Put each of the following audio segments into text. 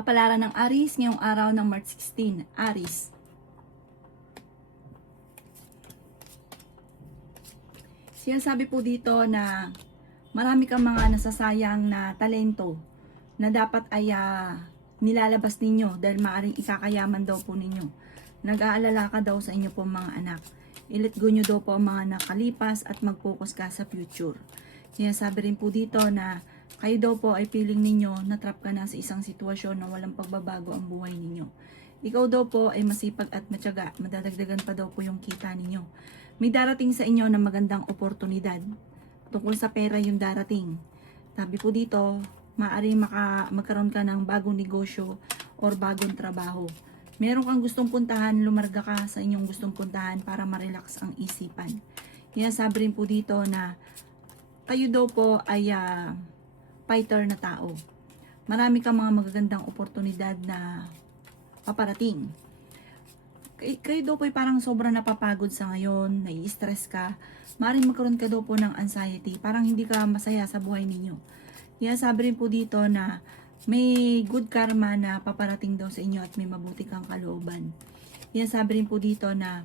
Kapalaran ng Aries ngayong araw ng March 16. Aries. Sinasabi po dito na marami kang mga nasasayang na talento na dapat ay nilalabas ninyo dahil maaaring ikakayaman daw po ninyo. Nag-aalala ka daw sa inyo po mga anak. I-let go nyo daw po ang mga nakalipas at mag-focus ka sa future. Sinasabi rin po dito na kayo daw po ay feeling ninyo na trap ka na sa isang sitwasyon na walang pagbabago ang buhay ninyo. Ikaw daw po ay masipag at matyaga, madadagdagan pa daw po yung kita ninyo. May darating sa inyo na magandang oportunidad. Tungkol sa pera yung darating. Sabi po dito, maaaring magkaroon ka ng bagong negosyo or bagong trabaho. Meron kang gustong puntahan, lumarga ka sa inyong gustong puntahan para ma-relax ang isipan. Sabi rin po dito na kayo daw po ay fighter na tao. Marami kang mga magagandang oportunidad na paparating. Kayo daw po ay parang sobrang napapagod sa ngayon, nai-stress ka, maaaring magkaroon ka daw po ng anxiety, parang hindi ka masaya sa buhay ninyo. Sabi rin po dito na may good karma na paparating daw sa inyo at may mabuti kang kalooban. Sabi rin po dito na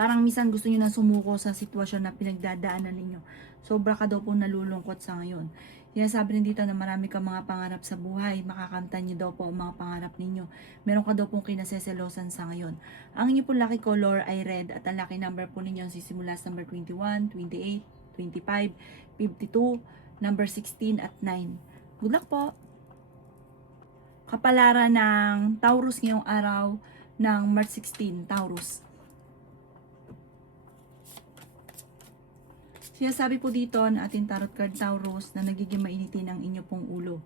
parang minsan gusto nyo na sumuko sa sitwasyon na pinagdadaanan ninyo. Sobra ka daw po nalulungkot sa ngayon. Sabi rin dito na marami kang mga pangarap sa buhay. Makakamtan nyo daw po ang mga pangarap ninyo. Meron ka daw pong kinaseselosan sa ngayon. Ang inyo po lucky color ay red at ang lucky number po ninyo sisimula sa number 21, 28, 25, 52, number 16 at 9. Good luck po! Kapalaran ng Taurus ngayong araw ng March 16, Taurus. Sinasabi po dito na ating tarot card Taurus na nagiging mainitin ang inyo pong ulo.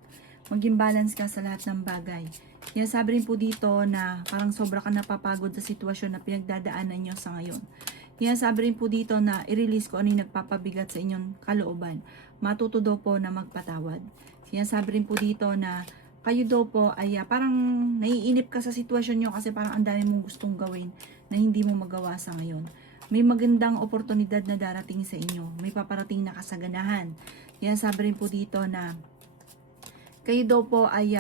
Maging balance ka sa lahat ng bagay. Sinasabi rin po dito na parang sobra ka napapagod sa sitwasyon na pinagdadaanan nyo sa ngayon. Sinasabi rin po dito na i-release ko ano yung nagpapabigat sa inyong kalooban. Matuto daw po na magpatawad. Sinasabi rin po dito na kayo daw po ay parang naiinip ka sa sitwasyon nyo kasi parang ang dami mong gustong gawin na hindi mo magawa sa ngayon. May magandang oportunidad na darating sa inyo. May paparating na kasaganahan. Sabi rin po dito na kayo daw po ay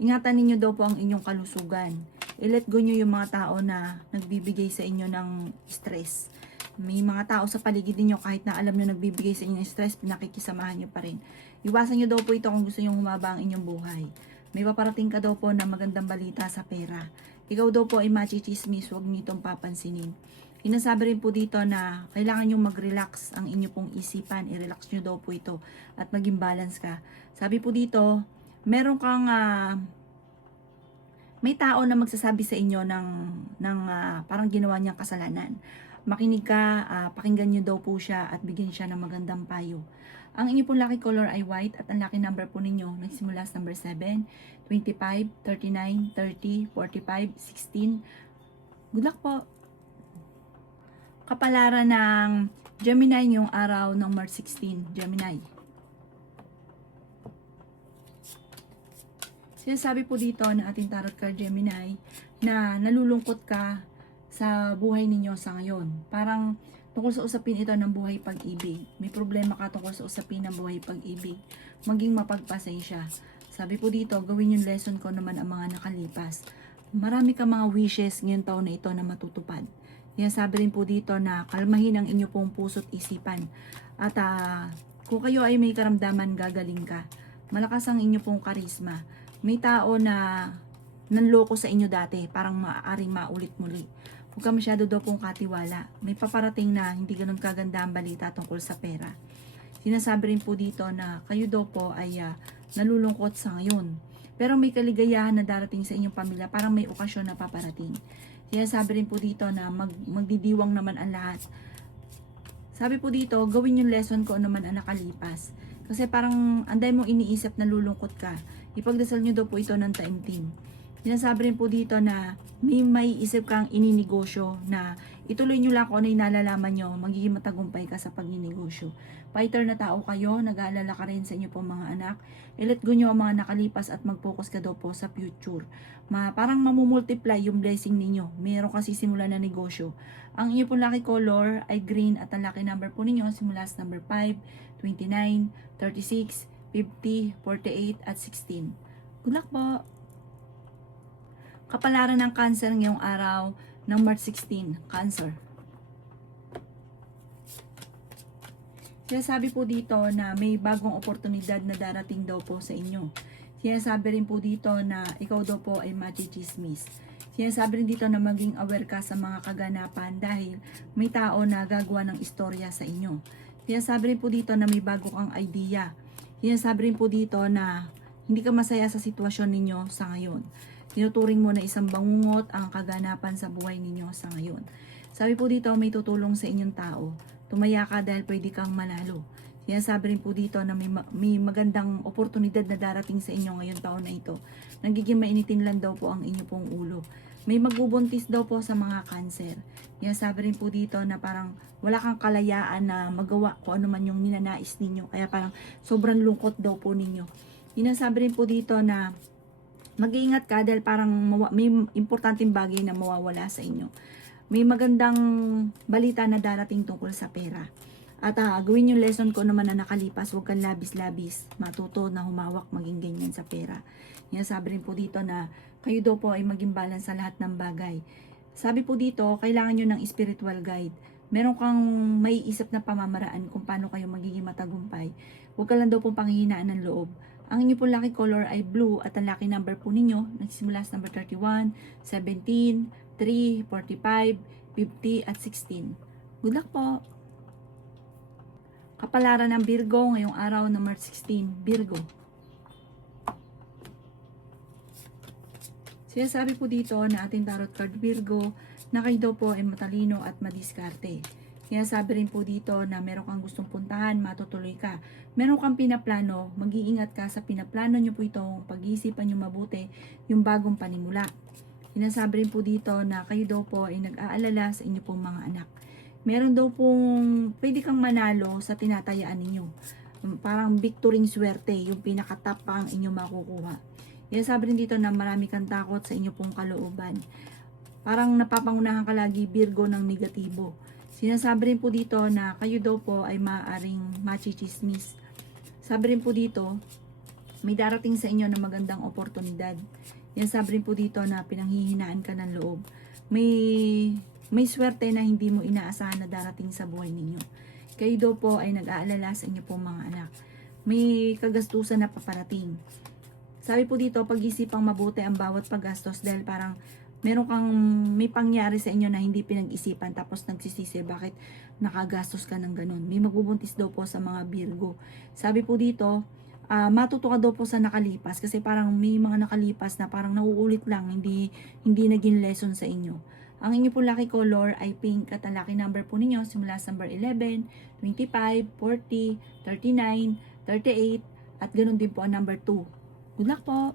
ingatan ninyo daw po ang inyong kalusugan. I-let go nyo yung mga tao na nagbibigay sa inyo ng stress. May mga tao sa paligid niyo kahit na alam nyo nagbibigay sa inyo ng stress, pinakikisamahan nyo pa rin. Iwasan nyo daw po ito kung gusto nyo humaba ang inyong buhay. May paparating ka daw po na magandang balita sa pera. Ikaw daw po ay machichismis, huwag nyo itong papansinin. Sinasabi rin po dito na kailangan nyo mag-relax ang inyo pong isipan. I-relax nyo daw po ito at maging balance ka. Sabi po dito, meron kang may tao na magsasabi sa inyo ng parang ginawa niyang kasalanan. Makinig ka, pakinggan nyo daw po siya at bigyan siya ng magandang payo. Ang inyo pong lucky color ay white at ang lucky number po ninyo nagsimula sa number 7, 25, 39, 30, 45, 16. Good luck po! Kapalaran ng Gemini ngayong araw ng March 16, Gemini. Sinasabi po dito na ating tarot card Gemini na nalulungkot ka sa buhay ninyo sa ngayon. Parang tungkol sa usapin ito ng buhay pag-ibig. May problema ka tungkol sa usapin ng buhay pag-ibig. Maging mapagpasensya. Sabi po dito, gawin yung lesson ko naman ang mga nakalipas. Marami ka mga wishes ngayong taon na ito na matutupad. Sabi rin po dito na kalmahin ang inyo pong puso't isipan. At kung kayo ay may karamdaman, gagaling ka. Malakas ang inyo pong karisma. May tao na nanloko sa inyo dati, parang maaaring maulit muli. Huwag ka masyado daw pong katiwala. May paparating na hindi ganun kaganda ang balita tungkol sa pera. Sinasabi rin po dito na kayo daw po ay nalulungkot sa ngayon. Pero may kaligayahan na darating sa inyong pamilya, parang may okasyon na paparating. Sabi rin po dito na magdidiwang naman ang lahat. Sabi po dito, gawin yung lesson ko naman ang nakalipas. Kasi parang anday mong iniisip na lulungkot ka. Ipagdasal nyo daw po ito ng taimtim. Sinasabi rin po dito na may isip kang ininegosyo na ituloy nyo lang kung ano yung nalalaman nyo, magiging matagumpay ka sa pagninegosyo. Fighter na tao kayo, nag-aalala ka rin sa inyo pong mga anak. I-let go nyo ang mga nakalipas at mag-focus ka daw po sa future. Parang mamumultiply yung blessing ninyo. Meron kasi simula na negosyo. Ang inyo pong lucky color ay green at ang lucky number po ninyo simula sa number 5, 29, 36, 50, 48 at 16. Good luck po. Kapalaran ng Cancer ngayong araw ng March 16, Cancer. Sinasabi po dito na may bagong oportunidad na darating daw po sa inyo. Sinasabi rin po dito na ikaw daw po ay machichismis. Sinasabi rin dito na maging aware ka sa mga kaganapan dahil may tao na gagawa ng istorya sa inyo. Sinasabi rin po dito na may bago kang idea. Sinasabi rin po dito na hindi ka masaya sa sitwasyon ninyo sa ngayon. Tinuturing mo na isang bangungot ang kaganapan sa buhay ninyo sa ngayon. Sabi po dito may tutulong sa inyong tao. Tumaya ka dahil pwede kang manalo. Sinasabi rin po dito na may magandang oportunidad na darating sa inyo ngayong taon na ito. Nagiging mainitin lang daw po ang inyo pong ulo. May magbubuntis daw po sa mga Cancer. Sinasabi rin po dito na parang wala kang kalayaan na magawa kung ano man yung ninanais ninyo. Kaya parang sobrang lungkot daw po ninyo. Sinasabi rin po dito na mag-iingat ka dahil parang may importanteng bagay na mawawala sa inyo. May magandang balita na darating tungkol sa pera. At gawin yung lesson ko naman na nakalipas, huwag kang labis-labis, matuto na humawak maging ganyan sa pera. Sabi rin po dito na kayo daw po ay maging balance sa lahat ng bagay. Sabi po dito, kailangan nyo ng spiritual guide. Meron kang maiisip na pamamaraan kung paano kayo magiging matagumpay. Huwag ka lang daw pong panghihinaan ng loob. Ang inyo pong lucky color ay blue at ang lucky number po ninyo nagsimula sa number 31, 17, 3, 45, 50 at 16. Good luck po! Kapalaran ng Virgo ngayong araw ng March 16, Virgo. Sinasabi po dito na ating tarot card Virgo na kayo daw po ay matalino at madiskarte. Sinasabi rin po dito na meron kang gustong puntahan, matutuloy ka. Meron kang pinaplano, mag-iingat ka sa pinaplano nyo po itong pag-iisipan nyo mabuti yung bagong panimula. Sinasabi rin po dito na kayo daw po ay nag-aalala sa inyo pong mga anak. Meron daw pong pwede kang manalo sa tinatayaan ninyo. Parang victory swerte, yung pinaka-top pa ang inyo makukuha. Sinasabi rin dito na marami kang takot sa inyo pong kalooban. Parang napapangunahan ka lagi Virgo ng negatibo. Sinasabi rin po dito na kayo daw po ay maaaring machichismis. Sabi rin po dito, may darating sa inyo na magandang oportunidad. Sabi rin po dito na pinanghihinaan ka ng loob. May swerte na hindi mo inaasahan na darating sa buhay ninyo. Kayo daw po ay nag-aalala sa inyo pong mga anak. May kagastusan na paparating. Sabi po dito, pag-isipang mabuti ang bawat paggastos dahil parang may pangyari sa inyo na hindi pinag-isipan tapos nagsisisi bakit nakagastos ka ng ganun. May magbubuntis daw po sa mga Virgo. Sabi po dito, matuto ka daw po sa nakalipas kasi parang may mga nakalipas na parang nauulit lang, hindi naging lesson sa inyo. Ang inyo po lucky color ay pink at ang lucky number po ninyo simula sa number 11, 25, 40, 39, 38 at ganoon din po ang number 2. Good luck po!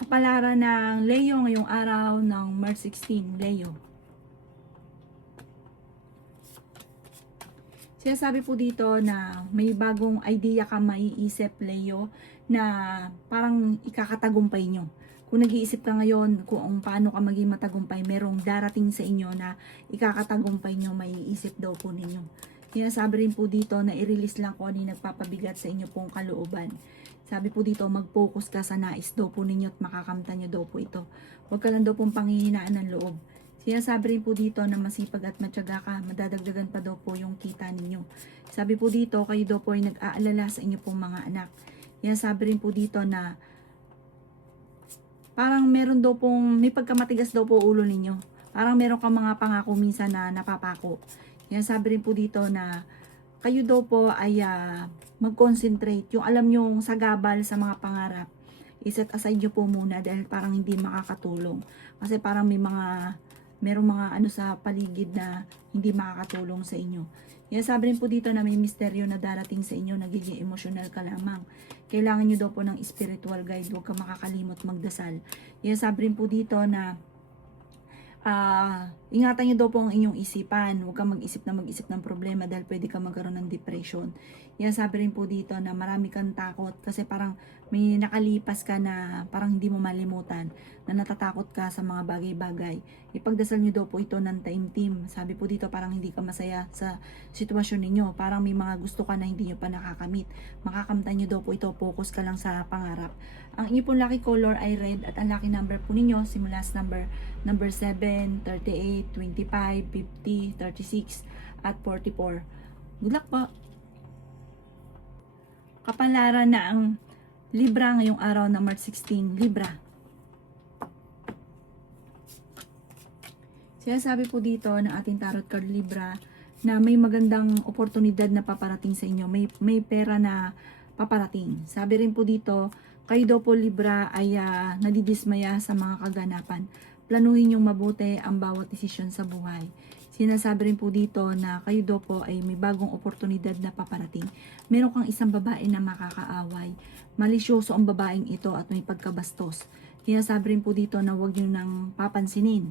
Kapalaran ng Leo ngayong araw ng March 16, Leo. Sinasabi po dito na may bagong idea ka maiisip, Leo, na parang ikakatagumpay nyo. Kung nag-iisip ka ngayon kung paano ka maging matagumpay, merong darating sa inyo na ikakatagumpay nyo, maiisip daw po ninyo. Sinasabi rin po dito na i-release lang kung ano yung nagpapabigat sa inyo pong kalooban. Sabi po dito, mag-focus ka sa nais daw po ninyo at makakamtan nyo daw po ito. Huwag ka lang daw pong panghihinaan ng loob. Sinasabi rin po dito na masipag at matyaga ka, madadagdagan pa daw po yung kita ninyo. Sabi po dito, kayo daw po ay nag-aalala sa inyo pong mga anak. Sinasabi rin po dito na parang meron daw pong, may pagkamatigas daw po ulo ninyo. Parang meron kang mga pangako minsan na napapako. Sinasabi rin po dito na kayo daw po ay mag-concentrate. Yung alam nyong sagabal sa mga pangarap, iset aside nyo po muna dahil parang hindi makakatulong. Kasi parang merong mga ano sa paligid na hindi makakatulong sa inyo. Sabi rin po dito na may misteryo na darating sa inyo, nagiging emotional ka lamang. Kailangan nyo daw po ng spiritual guide, huwag ka makakalimot magdasal. Sabi rin po dito na Ingatan nyo daw po ang inyong isipan. Huwag kang mag-isip ng problema dahil pwede ka magkaroon ng depression. Yan sabi rin po dito na marami kang takot kasi parang may nakalipas ka na parang hindi mo malimutan na natatakot ka sa mga bagay-bagay. Ipagdasal nyo daw po ito ng taimtim. Sabi po dito parang hindi ka masaya sa sitwasyon ninyo. Parang may mga gusto ka na hindi nyo pa nakakamit. Makakamtan nyo daw po ito. Focus ka lang sa pangarap. Ang inyo pong lucky color ay red at ang lucky number po ninyo simula sa number 7, 38, 25, 50, 36, at 44. Good luck po! Kapalaran na ang Libra ngayong araw na March 16. Libra. Sinasabi po dito ng ating tarot card Libra na may magandang oportunidad na paparating sa inyo. May pera na paparating. Sabi rin po dito, kayo daw po Libra ay nadidismaya sa mga kaganapan. Planuhin yung mabuti ang bawat desisyon sa buhay. Sinasabi rin po dito na kayo daw po ay may bagong oportunidad na paparating. Meron kang isang babae na makakaaway. Malisyoso ang babaeng ito at may pagkabastos. Sinasabi rin po dito na huwag nyo nang papansinin.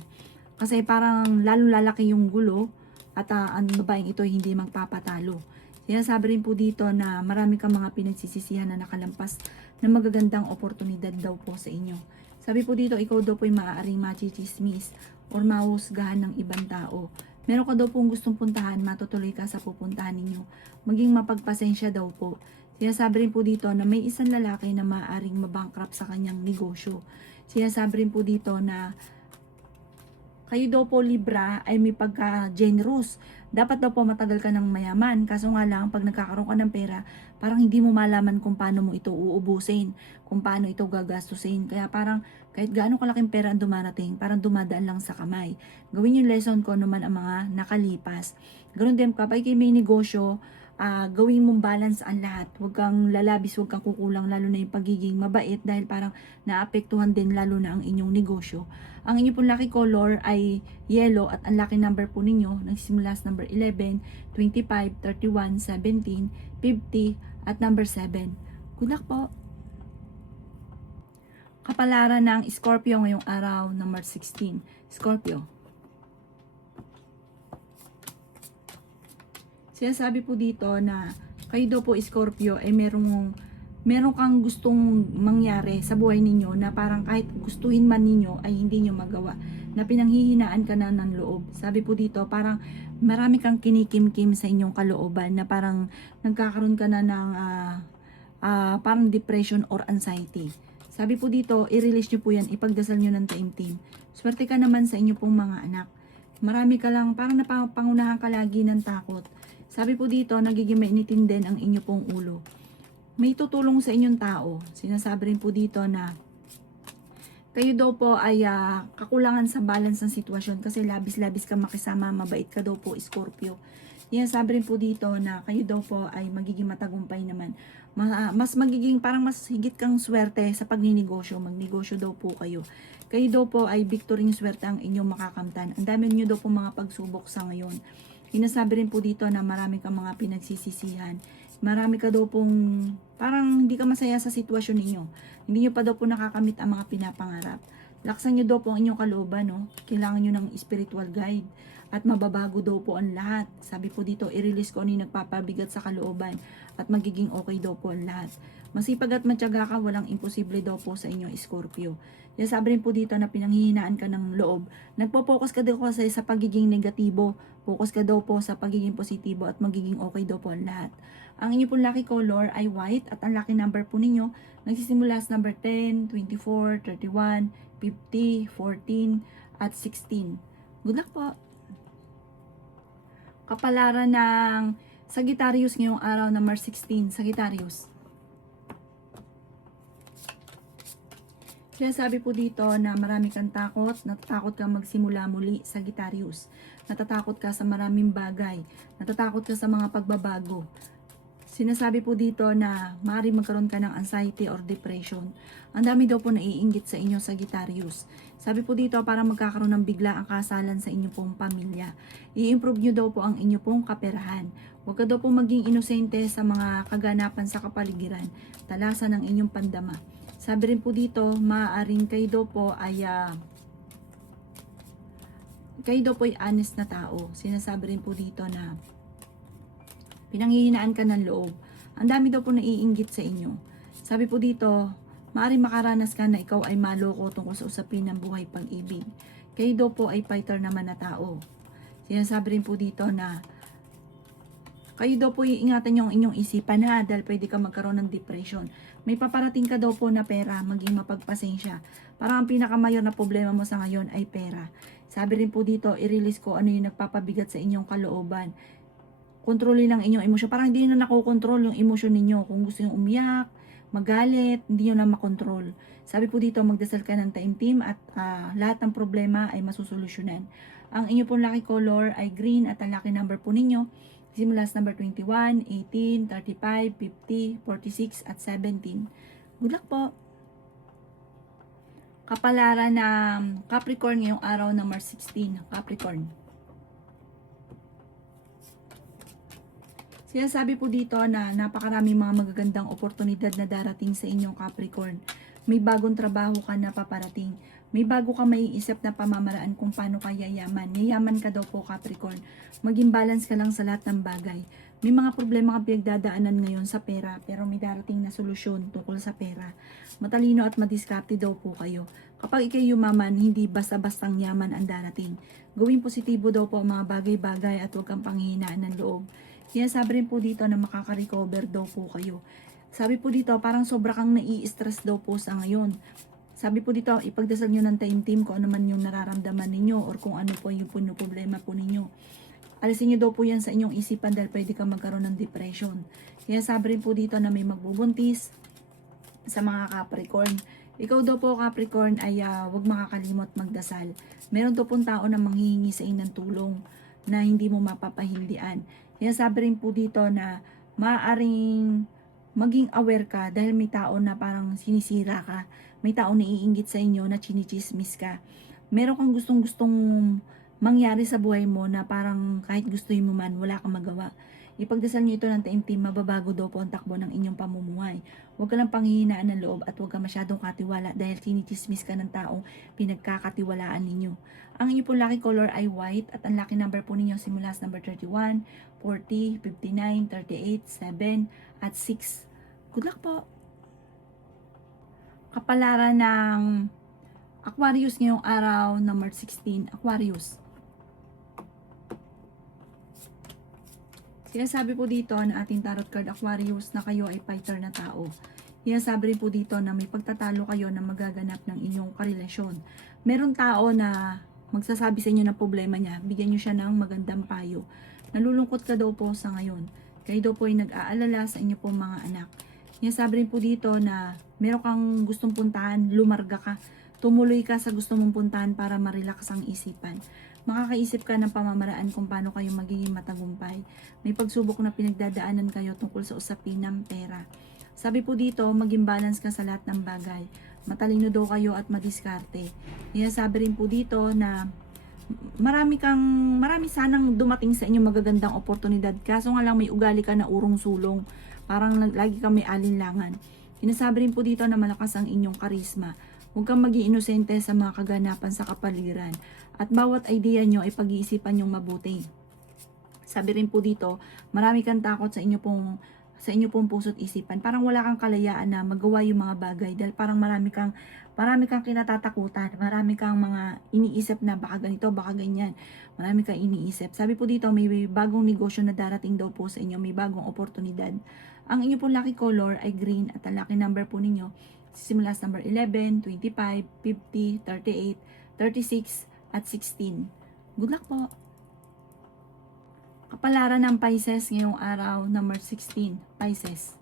Kasi parang lalong lalaki yung gulo at ang babaeng ito ay hindi magpapatalo. Sinasabi rin po dito na marami kang mga pinagsisisihan na nakalampas na magagandang oportunidad daw po sa inyo. Sabi po dito, ikaw daw po ay maaaring machichismis or mahusgahan ng ibang tao. Meron ka daw pong gustong puntahan, matutuloy ka sa pupuntahan ninyo. Maging mapagpasensya daw po. Sinasabi rin po dito na may isang lalaki na maaaring mabankrupt sa kanyang negosyo. Sinasabi rin po dito na kayo daw po Libra ay may pagka-generous. Dapat daw po matagal ka ng mayaman. Kaso nga lang, pag nagkakaroon ka ng pera, parang hindi mo malaman kung paano mo ito uubusin, kung paano ito gagastusin. Kaya parang kahit gaano kalaking pera ang dumarating, parang dumadaan lang sa kamay. Gawin yung lesson ko naman ang mga nakalipas. Ganoon din kapag may negosyo, gawin mong balance ang lahat. Huwag kang lalabis, huwag kang kukulang, lalo na yung pagiging mabait dahil parang naapektuhan din lalo na ang inyong negosyo. Ang inyong pong lucky color ay yellow at ang lucky number po ninyo nagsimula sa number 11, 25, 31, 17, 50 at number 7. Good luck po! Kapalaran ng Scorpio ngayong araw ng March 16. Scorpio. Sinasabi po dito na kayo daw po Scorpio ay meron kang gustong mangyari sa buhay ninyo na parang kahit gustuhin man ninyo ay hindi nyo magawa. Na pinanghihinaan ka na ng loob. Sabi po dito parang marami kang kinikim-kim sa inyong kalooban na parang nagkakaroon ka na ng parang depression or anxiety. Sabi po dito, i-release nyo po yan, ipagdasal nyo ng taimtim. Swerte ka naman sa inyo pong mga anak. Marami ka lang, parang napangunahan ka lagi ng takot. Sabi po dito, nagiging mainitin din ang inyo pong ulo. May tutulong sa inyong tao. Sinasabi rin po dito na kayo daw po ay kakulangan sa balance ng sitwasyon kasi labis-labis ka makisama, mabait ka daw po Scorpio. Sabi rin po dito na kayo daw po ay magiging matagumpay naman. Mas magiging parang mas higit kang swerte sa pagninegosyo. Magnegosyo daw po kayo. Kayo daw po ay victory swerte ang inyong makakamtan. Ang dami niyo daw po mga pagsubok sa ngayon. Sinasabi rin po dito na marami kang mga pinagsisisihan. Marami ka daw pong parang hindi ka masaya sa sitwasyon ninyo. Hindi nyo pa daw po nakakamit ang mga pinapangarap. Laksan nyo daw po ang inyong kalooban, no? Kailangan nyo ng spiritual guide. At mababago daw po ang lahat. Sabi po dito, i-release ko ano yung nagpapabigat sa kalooban. At magiging okay daw po ang lahat. Masipag at matyaga ka, walang imposible daw po sa inyo, Scorpio. Sabi rin po dito na pinanghihinaan ka ng loob. Nagpo-focus ka daw kasi sa pagiging negatibo. Focus ka daw po sa pagiging positibo at magiging okay daw po ang lahat. Ang inyo pong lucky color ay white at ang lucky number po ninyo nagsisimula sa number 10, 24, 31, 50, 14 at 16. Good luck po! Kapalaran ng Sagittarius ngayong araw na March 16. Sagittarius. Kaya sabi po dito na marami kang takot, natatakot kang magsimula muli, Sagittarius. Natatakot ka sa maraming bagay, natatakot ka sa mga pagbabago. Sinasabi po dito na maaari magkaroon ka ng anxiety or depression. Ang dami daw po naiinggit sa inyo, Sagittarius. Sabi po dito para magkakaroon ng bigla ang kasalan sa inyo pong pamilya. I-improve nyo daw po ang inyo pong kaperahan. Huwag ka daw po maging inosente sa mga kaganapan sa kapaligiran. Talasan ang inyong pandama. Sabi rin po dito, maaaring kayo daw po ay kayo daw po ay honest na tao. Sinasabi rin po dito na pinanghihinaan ka ng loob. Ang dami daw po naiinggit sa inyo. Sabi po dito, maaaring makaranas ka na ikaw ay maloko tungkol sa usapin ng buhay pag-ibig. Kayo daw po ay fighter naman na tao. Sinasabi rin po dito na kayo daw po iingatan yung inyong isipan ha, dahil pwede ka magkaroon ng depression. May paparating ka daw po na pera, maging mapagpasensya. Parang ang pinakamayor na problema mo sa ngayon ay pera. Sabi rin po dito, i-release ko ano yung nagpapabigat sa inyong kalooban. Kontrolin lang inyong emosyon. Parang hindi nyo na nakokontrol yung emosyon ninyo. Kung gusto nyo umiyak, magalit, hindi nyo na makontrol. Sabi po dito, magdasal ka ng taimtim at lahat ng problema ay masusolusyonan. Ang inyo pong lucky color ay green at ang lucky number po ninyo simula sa number 21, 18, 35, 50, 46 at 17. Good luck po! Kapalaran ng Capricorn ngayong araw number 16. Capricorn. Sinasabi po dito na napakarami mga magagandang oportunidad na darating sa inyong Capricorn. May bagong trabaho ka na paparating. May bago ka maiisip na pamamaraan kung paano ka yayaman. Yayaman ka daw po Capricorn. Maging balance ka lang sa lahat ng bagay. May mga problema ka pinagdadaanan ngayon sa pera pero may darating na solusyon tungkol sa pera. Matalino at madiskarte daw po kayo. Kapag ikay yumaman, hindi basta-bastang yaman ang darating. Gawing positibo daw po ang mga bagay-bagay at huwag kang panghihinaan ng loob. Sinasabi rin po dito na makaka-recover daw po kayo. Sabi po dito, parang sobra kang nai-stress daw po sa ngayon. Sabi po dito, ipagdasal nyo ng taimtim kung ano man yung nararamdaman ninyo or kung ano po yung problema po ninyo. Alisin nyo daw po yan sa inyong isipan dahil pwede ka magkaroon ng depression. Sinasabi rin po dito na may magbubuntis sa mga Capricorn. Ikaw daw po Capricorn ay huwag makakalimot magdasal. Meron daw pong tao na manghihingi sa inyo ng tulong na hindi mo mapapahindian. Sinasabi rin po dito na maaaring maging aware ka dahil may tao na parang sinisira ka. May tao na iinggit sa inyo na chinichismis ka. Meron kang gustong-gustong mangyari sa buhay mo na parang kahit gustuin mo man, wala kang magawa. Ipagdasal nyo ito ng taimtim, mababago daw po ang takbo ng inyong pamumuhay. Huwag ka lang panghihinaan ng loob at huwag ka masyadong katiwala dahil chinichismis ka ng taong pinagkakatiwalaan ninyo. Ang inyong pong lucky color ay white at ang lucky number po ninyo simula sa number 31, 40, 59, 38, 7 at 6. Good luck po! Kapalaran ng Aquarius ngayong araw, number 16, Aquarius. Sinasabi po dito na ating tarot card Aquarius na kayo ay fighter na tao. Sinasabi rin po dito na may pagtatalo kayo na magaganap ng inyong karelasyon. Meron tao na magsasabi sa inyo ng problema niya, bigyan nyo siya ng magandang payo. Nalulungkot ka daw po sa ngayon. Kayo daw po ay nag-aalala sa inyo pong mga anak. Sinasabi rin po dito na meron kang gustong puntahan, lumarga ka. Tumuloy ka sa gusto mong puntahan para ma-relax ang isipan. Makakaisip ka ng pamamaraan kung paano kayo magiging matagumpay. May pagsubok na pinagdadaanan kayo tungkol sa usapin ng pera. Sabi po dito, maging balance ka sa lahat ng bagay. Matalino daw kayo at madiskarte. Sabi rin po dito na marami sanang dumating sa inyo magagandang oportunidad. Kaso nga lang may ugali ka na urong sulong. Parang lagi kang may alinlangan. Sinasabi rin po dito na malakas ang inyong karisma. Huwag kang maging inosente sa mga kaganapan sa kapaligiran. At bawat idea nyo ay pag-iisipan nyong mabuti. Sabi rin po dito, marami kang takot sa inyo pong puso't isipan. Parang wala kang kalayaan na magawa yung mga bagay dahil parang marami kang kinatatakutan. Marami kang mga iniisip na baka ganito, baka ganyan. Marami kang iniisip. Sabi po dito, may bagong negosyo na darating daw po sa inyo. May bagong oportunidad. Ang inyo pong lucky color ay green at ang lucky number po ninyo simula sa number 11, 25, 50, 38, 36, at 16. Good luck po! Kapalaran ng Pisces ngayong araw, number 16, Pisces.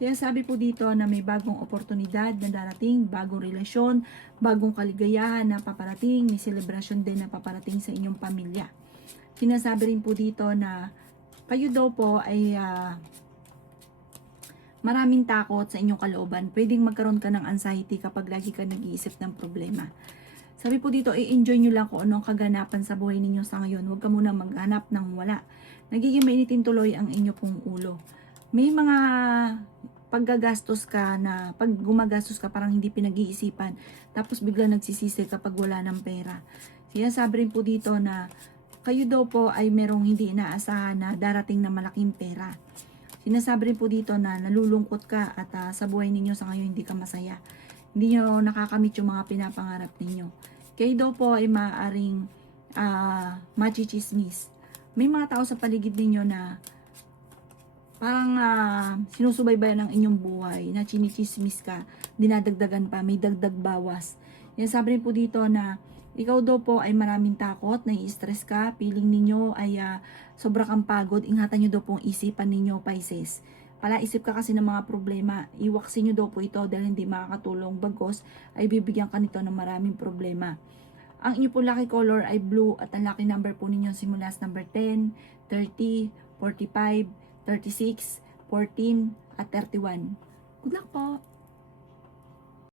Sinasabi po dito na may bagong oportunidad na darating, bagong relasyon, bagong kaligayahan na paparating, may selebrasyon din na paparating sa inyong pamilya. Sinasabi rin po dito na kayo daw po ay maraming takot sa inyong kalooban. Pwedeng magkaroon ka ng anxiety kapag lagi ka nag-iisip ng problema. Sabi po dito, i-enjoy nyo lang kung anong kaganapan sa buhay ninyo sa ngayon. Huwag ka muna maghanap ng wala. Nagiging mainitin tuloy ang inyo pong ulo. May mga paggagastos ka na, pag gumagastos ka parang hindi pinag-iisipan, tapos bigla nagsisisi kapag wala ng pera. Sinasabi rin po dito na kayo daw po ay merong hindi inaasahan na darating na malaking pera. Sinasabi rin po dito na nalulungkot ka at sa buhay ninyo sa ngayon hindi ka masaya. Hindi nyo nakakamit yung mga pinapangarap ninyo. Kayo daw po ay maaaring machichismis. May mga tao sa paligid ninyo na parang sinusubaybayan ng inyong buhay, na chinichismis ka, dinadagdagan pa, may dagdag bawas. Yan, sabi rin po dito na ikaw daw po ay maraming takot, nai-stress ka, feeling ninyo ay sobra kang pagod, ingatan nyo daw pong isipan ninyo, Pisces. Palaisip ka kasi ng mga problema, iwaksin nyo daw po ito dahil hindi makakatulong, bagos ay bibigyan ka nito ng maraming problema. Ang inyo po lucky color ay blue at ang lucky number po ninyo simula sa number 10, 30, 45, 36, 14, at 31. Good luck po!